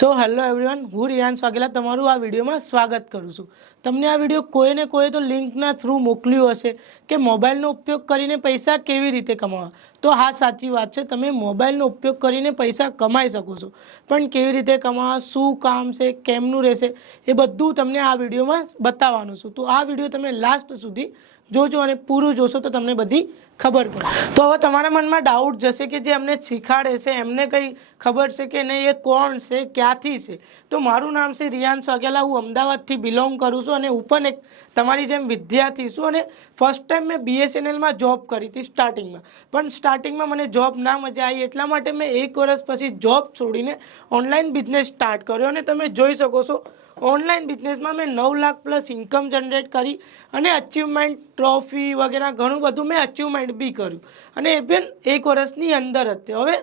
So hello everyone, હું રિયાન્સ વાઘેલા તમારું આ વિડીયોમાં સ્વાગત કરું છું। તમને આ વિડીયો કોઈને કોઈ તો લિંકના થ્રુ મોકલ્યું હશે કે મોબાઈલનો ઉપયોગ કરીને પૈસા કેવી રીતે કમાવા। તો હા, સાચી વાત છે, તમે મોબાઈલનો ઉપયોગ કરીને પૈસા કમાઈ શકો છો, પણ કેવી રીતે કમાવા, શું કામ છે, કેમનું રહેશે એ બધું તમને આ વિડીયોમાં બતાવવાનું છું। તો આ વિડીયો તમે લાસ્ટ સુધી જોજો અને પૂરું જોશો તો તમને બધી ખબર પડે। તો હવે તમારા મનમાં ડાઉટ જશે કે જે અમને શીખાડે છે એમને કંઈ ખબર છે કે નહીં, એ કોણ છે, ક્યાંથી છે। તો મારું નામ છે રિયાન્સ વાઘેલા, હું અમદાવાદથી બિલોંગ કરું છું અને હું પણ એક તમારી જેમ વિદ્યાર્થી છું અને ફર્સ્ટ ટાઈમ મેં BSNLમાં જોબ કરી હતી સ્ટાર્ટિંગમાં, પણ સ્ટાર્ટિંગમાં મને જોબ ના મજા આવી એટલા માટે મેં 1 વર્ષ પછી જોબ છોડીને ઓનલાઈન બિઝનેસ સ્ટાર્ટ કર્યો અને તમે જોઈ શકો છો ઓનલાઈન બિઝનેસમાં મેં 9 લાખ પ્લસ ઇન્કમ જનરેટ કરી અને અચીવમેન્ટ ટ્રોફી વગેરે ઘણું બધું મેં અચીવમેન્ટ બી કર્યું અને એ પણ 1 વર્ષની અંદર હતી। હવે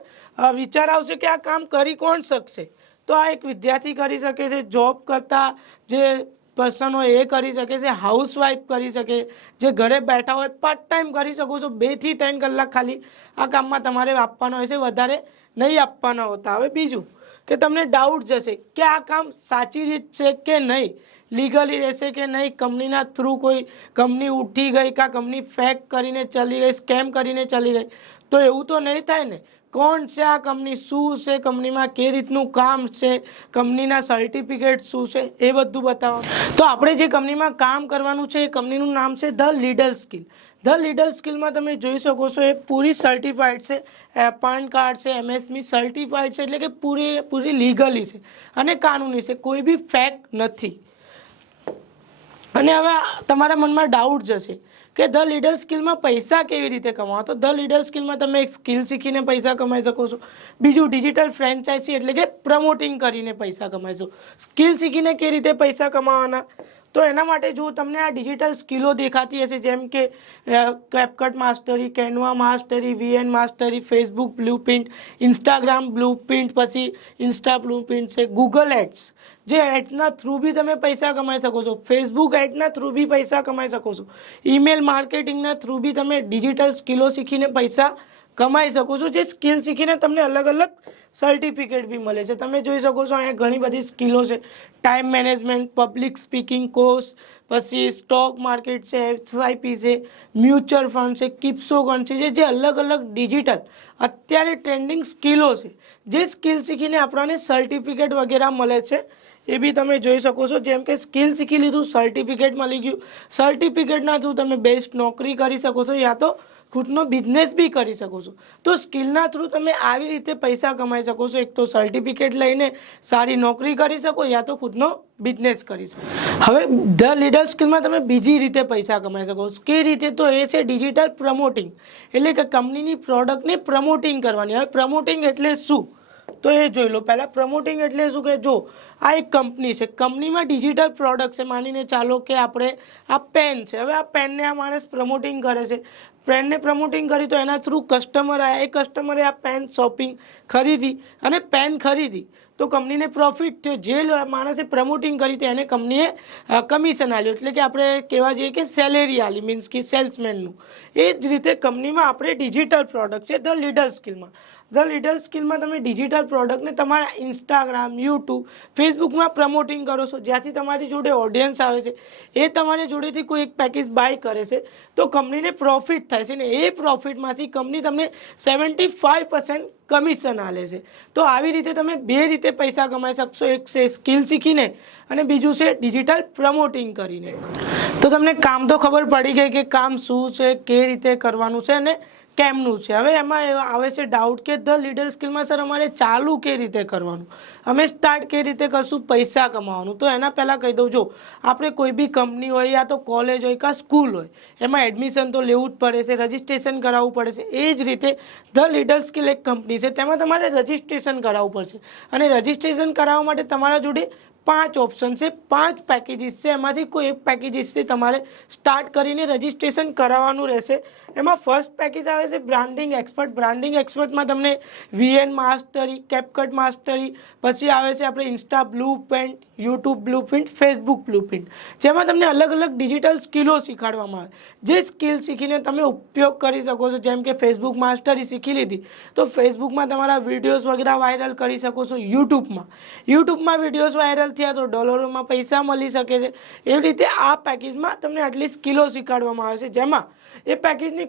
વિચાર આવશે કે આ કામ કરી કોણ શકશે, તો આ એક વિદ્યાર્થી કરી શકે છે, જોબ કરતા જે પર્સન હોય એ કરી શકે છે, હાઉસવાઈફ કરી શકે, જે ઘરે બેઠા હોય પાર્ટ ટાઈમ કરી શકો છો। 2 થી 3 કલાક ખાલી આ કામમાં તમારે આપવાના હોય છે, વધારે નહીં આપવાના હોતા। હવે બીજું કે તમને ડાઉટ જશે કે આ કામ સાચી રીત છે કે નહીં, લીગલી રહેશે કે નહીં, કંપનીના થ્રુ કોઈ કંપની ઉઠી ગઈ કાં કંપની ફેક કરીને ચલી ગઈ, સ્કેમ કરીને ચલી ગઈ, તો એવું તો નહીં થાય ને। કોણ છે આ કંપની, શું છે કંપનીમાં, કે રીતનું કામ છે, કંપનીના સર્ટિફિકેટ શું છે એ બધું બતાવો। તો આપણે જે કંપનીમાં કામ કરવાનું છે એ કંપનીનું નામ છે the leader skill. The leader સ્કિલમાં તમે જોઈ શકો છો એ પૂરી સર્ટિફાઈડ છે, પાન કાર્ડ છે, MSME સર્ટિફાઈડ છે, એટલે કે પૂરી લીગલી છે અને કાનૂની છે, કોઈ બી ફેક નથી। અને હવે તમારા મનમાં ડાઉટ જશે કે ધ લીડર સ્કિલમાં પૈસા કેવી રીતે કમાવા। તો ધ લીડર સ્કિલમાં તમે એક સ્કિલ શીખીને પૈસા કમાઈ શકો છો, બીજું ડિજિટલ ફ્રેન્ચાઇઝી એટલે કે પ્રમોટિંગ કરીને પૈસા કમાઈશો। સ્કિલ શીખીને કેવી રીતે પૈસા કમાવાના, તો એના માટે જો તમને આ ડિજિટલ સ્કિલો દેખાતી હશે જેમ કે CapCut mastery, Canva mastery, VN mastery, Facebook blueprint, Instagram blueprint, પછી ઇન્સ્ટા બ્લુપ્રિન્ટ છે, ગૂગલ એડ્સ જે એડના થ્રુ બી તમે પૈસા કમાઈ શકો છો, ફેસબુક એડના થ્રુ બી પૈસા કમાઈ શકો છો, ઈમેલ માર્કેટિંગના થ્રુ બી તમે ડિજિટલ સ્કિલો શીખીને પૈસા કમાઈ શકો છો। જે સ્કિલ શીખીને તમને અલગ અલગ સર્ટિફિકેટ બી મળે છે, તમે જોઈ શકો છો અહીંયા ઘણી બધી સ્કિલો છે, time management, public speaking course, પછી સ્ટોક માર્કેટ છે, SIP છે, મ્યુચ્યુઅલ ફંડ છે, ક્રિપ્ટોકરન્સી છે, જે અલગ અલગ ડિજિટલ અત્યારે ટ્રેન્ડિંગ સ્કિલો છે, જે સ્કિલ શીખીને આપણને સર્ટિફિકેટ વગેરે મળે છે એ બી તમે જોઈ શકો છો। જેમ કે સ્કિલ શીખી લીધું, સર્ટિફિકેટ મળી ગયું, સર્ટિફિકેટના થ્રુ તમે બેસ્ટ નોકરી કરી શકો છો યા તો ખુદનો બિઝનેસ બી કરી શકો છો। તો સ્કિલના થ્રુ તમે આવી રીતે પૈસા કમાઈ શકો છો, એક તો સર્ટિફિકેટ લઈને સારી નોકરી કરી શકો યા તો ખુદનો બિઝનેસ કરી શકો। હવે ધ લીડર સ્કિલમાં તમે બીજી રીતે પૈસા કમાઈ શકો છો, કે રીતે, તો એ છે ડિજિટલ પ્રમોટિંગ, એટલે કે કંપનીની પ્રોડક્ટને પ્રમોટિંગ કરવાની। હવે પ્રમોટિંગ એટલે શું તો એ જોઈ લો। પહેલાં પ્રમોટિંગ એટલે શું કે જો આ એક કંપની છે, કંપનીમાં ડિજિટલ પ્રોડક્ટ છે, માનીને ચાલો કે આપણે આ પેન છે, હવે આ પેનને આ માણસ પ્રમોટિંગ કરે છે, પેનને પ્રમોટિંગ કરી તો એના થ્રુ કસ્ટમર આવ્યા, એ કસ્ટમરે આ પેન શોપિંગ ખરીદી અને પેન ખરીદી તો કંપનીને પ્રોફિટ થયો, જે માણસે પ્રમોટિંગ કરી હતી એને કંપનીએ કમિશન આપ્યું, એટલે કે આપણે કહેવા જઈએ કે સેલેરી આલી, મીન્સ કે સેલ્સમેનનું। એ જ રીતે કંપનીમાં આપણે ડિજિટલ પ્રોડક્ટ છે ધ લીડર સ્કિલમાં। ધ લીડર સ્કિલમાં તમે ડિજિટલ પ્રોડક્ટને તમારા ઇન્સ્ટાગ્રામ, યુટ્યુબ, ફેસબુકમાં પ્રમોટિંગ કરો છો, જ્યાંથી તમારી જોડે ઓડિયન્સ આવે છે એ તમારી જોડેથી કોઈ એક પેકેજ બાય કરે છે તો કંપનીને પ્રોફિટ થાય છે ને એ પ્રોફિટમાંથી કંપની તમને 75% કમિશન આલે છે। તો આવી રીતે તમે 2 રીતે પૈસા કમાઈ શકશો, એક છે સ્કિલ શીખીને અને બીજું છે ડિજિટલ પ્રમોટિંગ કરીને। તો તમને કામ તો ખબર પડી ગઈ કે કામ શું છે, કે રીતે કરવાનું છે અને કેમનું છે। હવે એમાં આવે છે ડાઉટ કે ધ લીડર સ્કિલમાં સર અમારે ચાલુ કે રીતે કરવાનું, અમે સ્ટાર્ટ કે રીતે કરશું પૈસા કમાવાનું। તો એના પહેલાં કહી દઉં, જો આપણે કોઈ બી કંપની હોય યા તો કોલેજ હોય કાં સ્કૂલ હોય એમાં એડમિશન તો લેવું જ પડે છે, રજિસ્ટ્રેશન કરાવવું પડે છે। એ જ રીતે ધ લીડર સ્કિલ એક કંપની છે, તેમાં તમારે રજિસ્ટ્રેશન કરાવવું પડશે અને રજિસ્ટ્રેશન કરાવવા માટે તમારા જોડે 5 ઓપ્શન છે, 5 પેકેજીસ છે, એમાંથી કોઈ એક પેકેજીસથી તમારે સ્ટાર્ટ કરીને રજિસ્ટ્રેશન કરાવવાનું રહેશે. એમાં ફર્સ્ટ પેકેજ આવે છે બ્રાન્ડિંગ એક્સપર્ટ. બ્રાન્ડિંગ એક્સપર્ટમાં તમને VN માસ્ટરી, કેપકટ માસ્ટરી, પછી આવે છે આપણે Insta blue print, YouTube blue print, Facebook blue print, જેમાં તમને અલગ અલગ ડિજિટલ સ્કિલો શીખવાડવામાં આવે. જે સ્કિલ શીખીને તમે ઉપયોગ કરી શકો છો. જેમ કે ફેસબુક માસ્ટરી શીખી લીધી તો ફેસબુકમાં તમારા વિડીયોઝ વગેરે વાયરલ કરી શકો છો. યુટ્યુબમાં વિડીયોઝ વાયરલ થયા તો ડોલરોમાં પૈસા મળી શકે છે. એવી રીતે આ પેકેજમાં તમને આટલી સ્કિલો શીખવાડવામાં આવે છે, જેમાં એ પેકેજની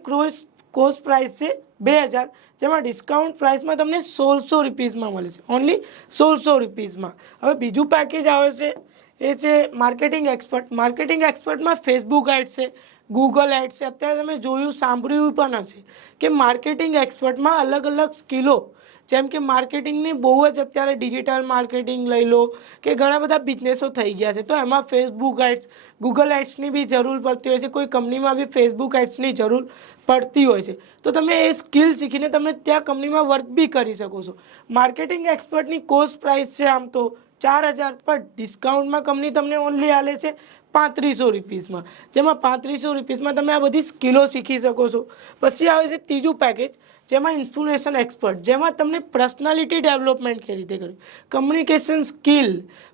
કોસ્ટ પ્રાઇસ છે 2000, જેમાં ડિસ્કાઉન્ટ પ્રાઇસમાં તમને 1600 રૂપીઝમાં મળે છે, ઓનલી 1600 રૂપીઝમાં. હવે બીજું પેકેજ આવે છે એ છે માર્કેટિંગ એક્સપર્ટ. માર્કેટિંગ એક્સપર્ટમાં ફેસબુક એડ્સ છે, ગૂગલ એડ્સ છે. અત્યારે તમે જોયું સાંભળ્યું પણ હશે કે માર્કેટિંગ એક્સપર્ટમાં અલગ અલગ સ્કિલો, જેમ કે માર્કેટિંગની બહુ જ અત્યારે ડિજિટલ માર્કેટિંગ લઈ લો કે ઘણા બધા બિઝનેસો થઈ ગયા છે, તો એમાં ફેસબુક એડ્સ, ગૂગલ એડ્સની બી જરૂર પડતી હોય છે. કોઈ કંપનીમાં બી ફેસબુક એડ્સની જરૂર પડતી હોય છે, તો તમે એ સ્કિલ શીખીને તમે ત્યાં કંપનીમાં વર્ક બી કરી શકો છો. માર્કેટિંગ એક્સપર્ટની કોસ્ટ પ્રાઇસ છે આમ તો 4000, પર ડિસ્કાઉન્ટમાં કંપની તમને ઓનલી આલે છે 3500 રૂપીઝમાં, જેમાં 3500 રૂપીઝમાં તમે આ બધી સ્કિલો શીખી શકો છો. પછી આવે છે ત્રીજું પેકેજ, જેમાં ઇન્ફોર્મેશન એક્સપર્ટ, જેમાં તમને પર્સનાલિટી ડેવલપમેન્ટ કેવી રીતે કરવી, કમ્યુનિકેશન સ્કિલ,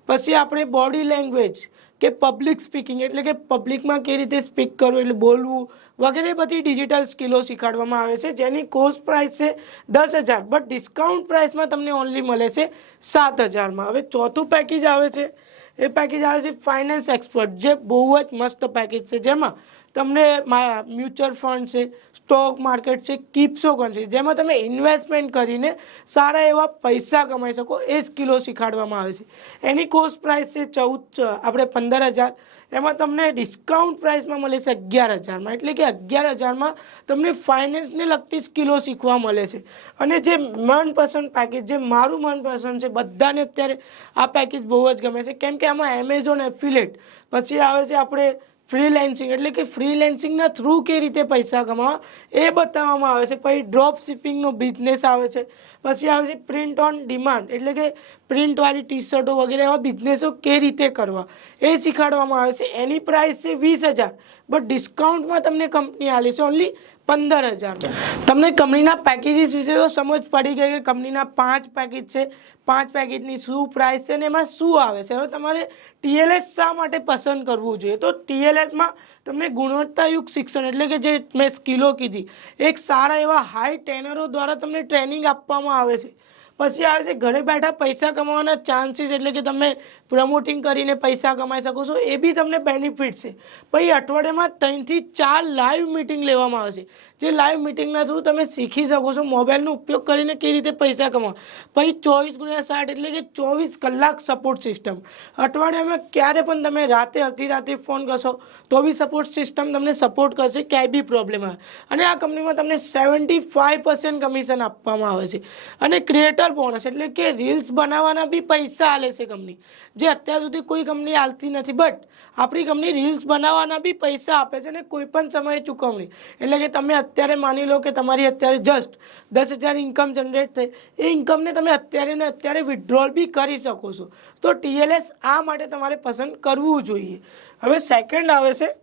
પછી આપણે બોડી લેંગ્વેજ કે પબ્લિક સ્પીકિંગ એટલે કે પબ્લિકમાં કેવી રીતે સ્પીક કરવું એટલે બોલવું વગેરે બધી ડિજિટલ સ્કિલો શીખવાડવામાં આવે છે, જેની કોસ્ટ પ્રાઇસ છે 10,000, બટ ડિસ્કાઉન્ટ પ્રાઇસમાં તમને ઓનલી મળે છે 7,000માં. હવે ચોથું પેકેજ આવે છે, એ પેકેજ આવે છે ફાઇનાન્સ એક્સપર્ટ, જે બહુ જ મસ્ત પેકેજ છે, જેમાં તમને મ્યુચ્યુઅલ ફંડ છે, સ્ટોક માર્કેટ છે, ક્રિપ્ટોકરન્સી છે, જેમાં તમે ઇન્વેસ્ટમેન્ટ કરીને સારા એવા પૈસા કમાઈ શકો એ સ્કિલો શીખવાડવામાં આવે છે. એની કોસ્ટ પ્રાઇસ છે 15,000, એમાં તમને ડિસ્કાઉન્ટ પ્રાઇસમાં મળે છે 11,000માં, એટલે કે 11,000માં તમને ફાઇનાન્સને લગતી સ્કિલો શીખવા મળે છે. અને જે મનપસંદ પેકેજ, જે મારું મનપસંદ છે, બધાને અત્યારે આ પેકેજ બહુ જ ગમે છે, કેમ કે આમાં એમેઝોન એફિલેટ, પછી આવે છે આપણે ફ્રીલેન્સિંગ એટલે કે ફ્રીલેન્સિંગના થ્રુ કઈ રીતે પૈસા કમાવા એ બતાવવામાં આવે છે. પછી ડ્રોપ શિપિંગનો બિઝનેસ આવે છે, પછી આવે છે પ્રિન્ટ ઓન ડિમાન્ડ એટલે કે પ્રિન્ટવાળી ટી શર્ટો વગેરે એવા બિઝનેસો કઈ રીતે કરવા એ શીખવાડવામાં આવે છે. એની પ્રાઇસ છે 20,000, બટ ડિસ્કાઉન્ટમાં તમને કંપની આલે છે ઓનલી 15,000. તમને કંપનીના પેકેજીસ વિશે તો સમજ પડી ગઈ કે કંપનીના 5 પેકેજ છે, 5 પેકેજની શું પ્રાઇસ છે અને એમાં શું આવે છે. હવે તમારે TLS શા માટે પસંદ કરવું જોઈએ, તો TLSમાં તમને ગુણવત્તાયુક્ત શિક્ષણ એટલે કે જે મેં સ્કિલો કીધી, એક સારા એવા હાઈ ટ્રેનરો દ્વારા તમને ટ્રેનિંગ આપવામાં આવે છે. પછી આવે છે ઘરે બેઠા પૈસા કમાવાના ચાન્સીસ, એટલે કે તમે પ્રમોટિંગ કરીને પૈસા કમાઈ શકો છો, એ બી તમને બેનિફિટ છે. પછી અઠવાડિયામાં 3 થી 4 લાઈવ મિટિંગ લેવામાં આવે છે, જે લાઈવ મિટિંગના થ્રુ તમે શીખી શકો છો મોબાઈલનો ઉપયોગ કરીને કઈ રીતે પૈસા કમાવા. પછી 24x60 એટલે કે 24 કલાક સપોર્ટ સિસ્ટમ. અઠવાડિયામાં ક્યારે પણ તમે રાતે અડધી રાતે ફોન કરશો તો બી સપોર્ટ સિસ્ટમ તમને સપોર્ટ કરશે ક્યાંય બી પ્રોબ્લેમ આવે. અને આ કંપનીમાં તમને 75% કમિશન આપવામાં આવે છે. અને ક્રિએટર બોનસ એટલે કે રીલ્સ બનાવવાના બી પૈસા આલે છે કંપની, જે અત્યાર સુધી કોઈ કંપની આલતી નથી, બટ આપણી કંપની રીલ્સ બનાવવાના બી પૈસા આપે છે અને કોઈ પણ સમયે ચૂકવણી. એટલે કે તમે અત્યારે માની લો કે તમારી અત્યારે જસ્ટ 10,000 ઇન્કમ જનરેટ થઈ, એ ઇન્કમને તમે અત્યારે ને અત્યારે વિથડ્રોલ બી કરી શકો છો. તો TLS આ માટે તમારે પસંદ કરવું જોઈએ. હવે સેકન્ડ આવે છે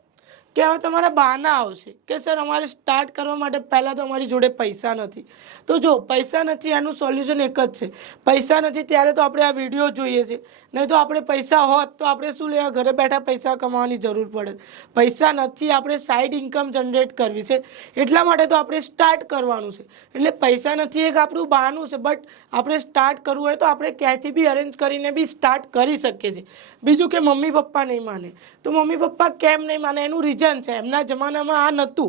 કે હવે તમારા બહાના આવશે કે સર અમારે સ્ટાર્ટ કરવા માટે પહેલાં તો અમારી જોડે પૈસા નથી. તો જો પૈસા નથી એનું સોલ્યુશન એક જ છે, પૈસા નથી ત્યારે તો આપણે આ વિડીયો જોઈએ છે, નહીં તો આપણે પૈસા હોત તો આપણે શું લેવા ઘરે બેઠા પૈસા કમાવાની જરૂર પડે. પૈસા નથી, આપણે સાઈડ ઇન્કમ જનરેટ કરવી છે, એટલા માટે તો આપણે સ્ટાર્ટ કરવાનું છે. એટલે પૈસા નથી એક આપણું બહાનું છે, બટ આપણે સ્ટાર્ટ કરવું હોય તો આપણે ક્યાંયથી બી અરેન્જ કરીને બી સ્ટાર્ટ કરી શકીએ છીએ. બીજું કે મમ્મી પપ્પા નહીં માને, તો મમ્મી પપ્પા કેમ નહીં માને એનું રીઝન છે, એમના જમાનામાં આ નહોતું.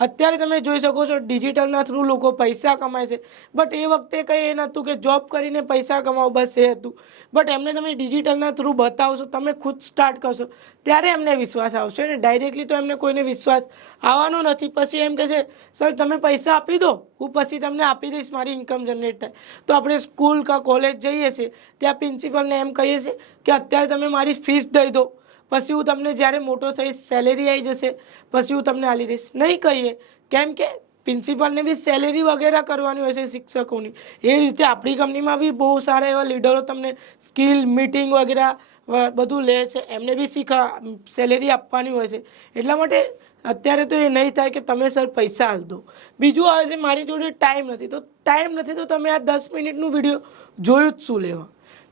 અત્યારે તમે જોઈ શકો છો ડિજિટલના થ્રુ લોકો પૈસા કમાય છે, બટ એ વખતે કંઈ એ નહોતું કે જોબ કરીને પૈસા કમાવો, બસ એ હતું. બટ એમને તમે ડિજિટલના થ્રુ બતાવશો, તમે ખુદ સ્ટાર્ટ કરશો, ત્યારે એમને વિશ્વાસ આવશે. અને ડાયરેક્ટલી તો એમને કોઈને વિશ્વાસ આવવાનો નથી. પછી એમ કહે છે સર તમે પૈસા આપી દો, હું પછી તમને આપી દઈશ, મારી ઇન્કમ જનરેટ થાય. તો આપણે સ્કૂલ કે કોલેજ જઈએ છીએ, ત્યાં પ્રિન્સિપલને એમ કહીએ છીએ કે અત્યારે તમે મારી ફીસ દઈ દો, પછી હું તમને જ્યારે મોટો થઈશ સેલેરી આવી જશે પછી હું તમને આપી દઈશ. નહીં કહીએ, કેમ કે પ્રિન્સિપાલને બી સેલેરી વગેરે કરવાની હોય છે શિક્ષકોની, એ રીતે આપણી કંપનીમાં બી બહુ સારા એવા લીડરો તમને સ્કિલ મીટિંગ વગેરે બધું લે છે, એમને બી સેલેરી આપવાની હોય છે. એટલા માટે અત્યારે તો એ નહીં થાય કે તમે સર પૈસા હાલ દો. બીજું આવે છે મારી જોડે ટાઈમ નથી, તો ટાઈમ નથી તો તમે આ 10 મિનિટનું વિડીયો જોયું જ શું લેવા?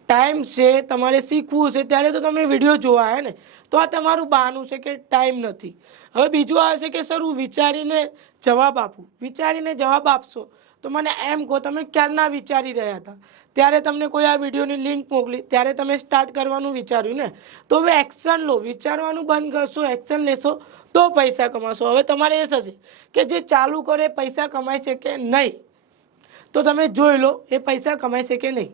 ટાઈમ છે, તમારે શીખવું છે ત્યારે તો તમે વિડીયો જોવા હે ને, તો આ તમારું બહાનું છે કે ટાઈમ નથી. હવે બીજું આવે છે કે સર હું વિચારીને જવાબ આપું. વિચારીને જવાબ આપશો તો મને એમ કહો, તમે ક્યારના વિચારી રહ્યા હતા ત્યારે તમને કોઈ આ વિડીયોની લિંક મોકલી ત્યારે તમે સ્ટાર્ટ કરવાનું વિચાર્યું ને. તો હવે એક્શન લો, વિચારવાનું બંધ કરશો, એક્શન લેશો તો પૈસા કમાશો. હવે તમારે એ થશે કે જે ચાલુ કરે પૈસા કમાય છે કે નહીં, તો તમે જોઈ લો એ પૈસા કમાય છે કે નહીં.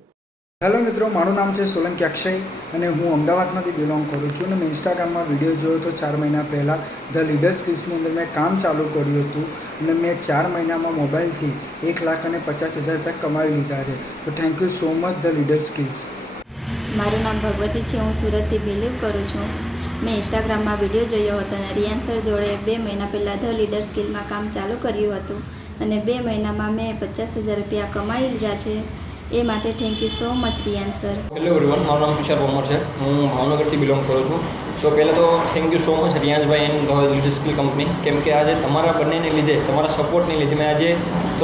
હેલો મિત્રો, મારું નામ છે સોલંકી અક્ષય અને હું અમદાવાદમાંથી બિલોંગ કરું છું. અને મેં ઇન્સ્ટાગ્રામમાં વિડીયો જોયો હતો 4 મહિના પહેલાં. ધ લીડર સ્કિલ્સની અંદર મેં કામ ચાલુ કર્યું હતું અને મેં 4 મહિનામાં મોબાઈલથી 1,50,000 રૂપિયા કમાવી લીધા છે. તો thank you so much the leader skills. મારું નામ ભગવતી છે, હું સુરતથી બિલીવ કરું છું. મેં ઇન્સ્ટાગ્રામમાં વિડીયો જોયો હતો અને રિયાન સર જોડે 2 મહિના પહેલાં ધ લીડર સ્કિલમાં કામ ચાલુ કર્યું હતું અને 2 મહિનામાં મેં 50,000 રૂપિયા કમાઈ લીધા છે. એ માટે thank you so much Riyan sir. Hello everyone, મારું નામ તુષાર પરમાર છે, હું ભાવનગરથી બિલોંગ કરું છું. તો પહેલાં તો થેન્ક યુ સો મચ રિયાન્સભાઈ and the leader skill company, કેમ કે આજે તમારા બંનેને લીધે, તમારા સપોર્ટને લીધે મેં આજે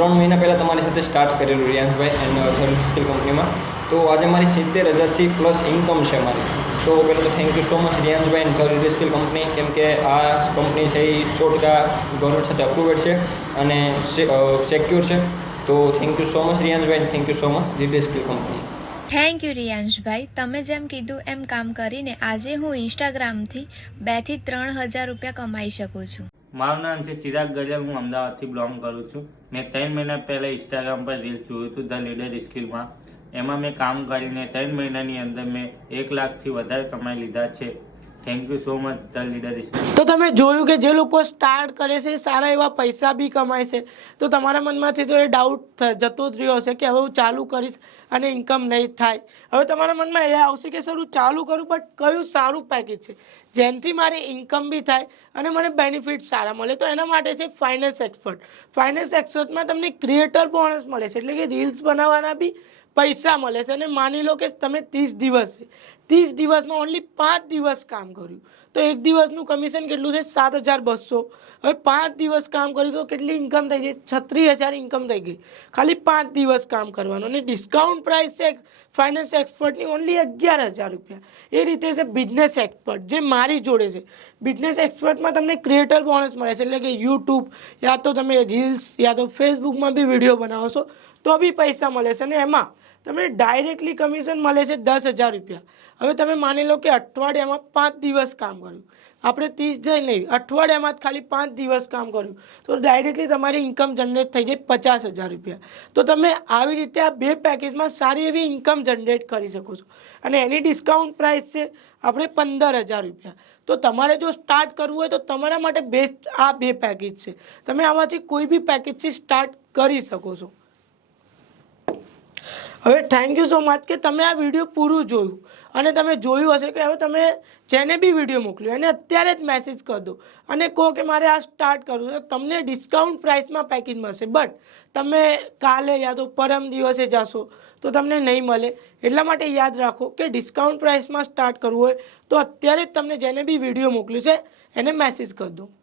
3 મહિના પહેલાં તમારી સાથે સ્ટાર્ટ કરેલું રિયાન્સભાઈ એન્ડ ધ લીડર સ્કિલ કંપનીમાં. તો આજે મારી 70,000થી પ્લસ ઇન્કમ છે મારી. તો પહેલાં તો થેન્ક યુ સો મચ રિયાન્સભાઈ and the leader skill company, કેમ કે આ કંપની છે એ 100% ગવર્મેન્ટ સાથે અપ્રુવડ છે અને સિક્યોર છે. તો થેન્ક યુ સો મચ રિયાન્સભાઈ, thank you so much leader skill company. Thank you રિયાંશભાઈ. તમે જેમ કીધું એમ કામ કરીને આજે હું ઇન્સ્ટાગ્રામથી 2 થી 3,000 રૂપિયા કમાઈ શકું છું. મારું નામ છે ચિરાગ ગજર, હું અમદાવાદથી બિલોંગ કરું છું. મેં 3 મહિના પહેલાં ઇન્સ્ટાગ્રામ પર રીલ્સ જોયું હતું ધ લીડર સ્કિલમાં. એમાં મેં કામ કરીને 3 મહિનાની અંદર મેં 1 લાખથી વધારે કમાઈ લીધા છે. Thank you so much the leader skill. તો તમે જોયું કે જે લોકો સ્ટાર્ટ કરે છે સારા એવા પૈસા બી કમાય છે. તો તમારા મનમાંથી તો એ ડાઉટ જતો જ રહ્યો હશે કે હવે હું ચાલુ કરીશ અને ઇન્કમ નહીં થાય. હવે તમારા મનમાં એ આવશે કે સર હું ચાલુ કરું બટ કયું સારું પેકેજ છે જેનાથી મારી ઇન્કમ બી થાય અને મને બેનિફિટ સારા મળે. તો એના માટે છે ફાઇનાન્સ એક્સપર્ટ. ફાઇનાન્સ એક્સપર્ટમાં તમને ક્રિએટર બોનસ મળે છે, એટલે કે રીલ્સ બનાવવાના બી પૈસા મળે છે. અને માની લો કે તમે 30 દિવસ છે, 30 દિવસમાં ઓનલી 5 દિવસ કામ કર્યું તો એક દિવસનું કમિશન કેટલું છે? 7,200. હવે 5 દિવસ કામ કર્યું તો કેટલી ઇન્કમ થઈ ગઈ? 36,000 ઇન્કમ થઈ ગઈ ખાલી 5 દિવસ કામ કરવાનું. અને ડિસ્કાઉન્ટ પ્રાઇસ છે ફાઇનાન્સ એક્સપર્ટની ઓનલી 11,000 રૂપિયા. એ રીતે છે બિઝનેસ એક્સપર્ટ જે મારી જોડે છે. બિઝનેસ એક્સપર્ટમાં તમને ક્રિએટર બોનસ મળે છે, એટલે કે યુટ્યુબ યા તો તમે રીલ્સ યા તો ફેસબુકમાં બી વિડીયો બનાવો છો તો બી પૈસા મળે છે. અને એમાં તમને ડાયરેક્ટલી કમિશન મળે છે 10,000 રૂપિયા. હવે તમે માની લો કે અઠવાડિયામાં 5 દિવસ કામ કર્યું, આપણે 30 જાય નહીં, અઠવાડિયામાં જ ખાલી 5 દિવસ કામ કર્યું તો ડાયરેક્ટલી તમારી ઇન્કમ જનરેટ થઈ જાય 50,000 રૂપિયા. તો તમે આવી રીતે આ 2 પેકેજમાં સારી એવી ઇન્કમ જનરેટ કરી શકો છો. અને એની ડિસ્કાઉન્ટ પ્રાઇસ છે આપણે 15,000 રૂપિયા. તો તમારે જો સ્ટાર્ટ કરવું હોય તો તમારા માટે બેસ્ટ આ 2 પેકેજ છે. તમે આમાંથી કોઈ બી પેકેજથી સ્ટાર્ટ કરી શકો છો. હવે થેન્ક યુ સો મચ કે તમે આ વિડીયો પૂરું જોયું અને તમે જોયું હશે કે હવે તમે જેને બી વિડીયો મોકલ્યો એને અત્યારે જ મેસેજ કરી દો અને કહો કે મારે આ સ્ટાર્ટ કરવું છે. તમને ડિસ્કાઉન્ટ પ્રાઇસમાં પેકેજ મળશે, બટ તમે કાલે યા તો પરમ દિવસે જશો તો તમને નહીં મળે. એટલા માટે યાદ રાખો કે ડિસ્કાઉન્ટ પ્રાઇસમાં સ્ટાર્ટ કરવું હોય તો અત્યારે જ તમને જેને બી વિડીયો મોકલ્યું છે એને મેસેજ કરી દો.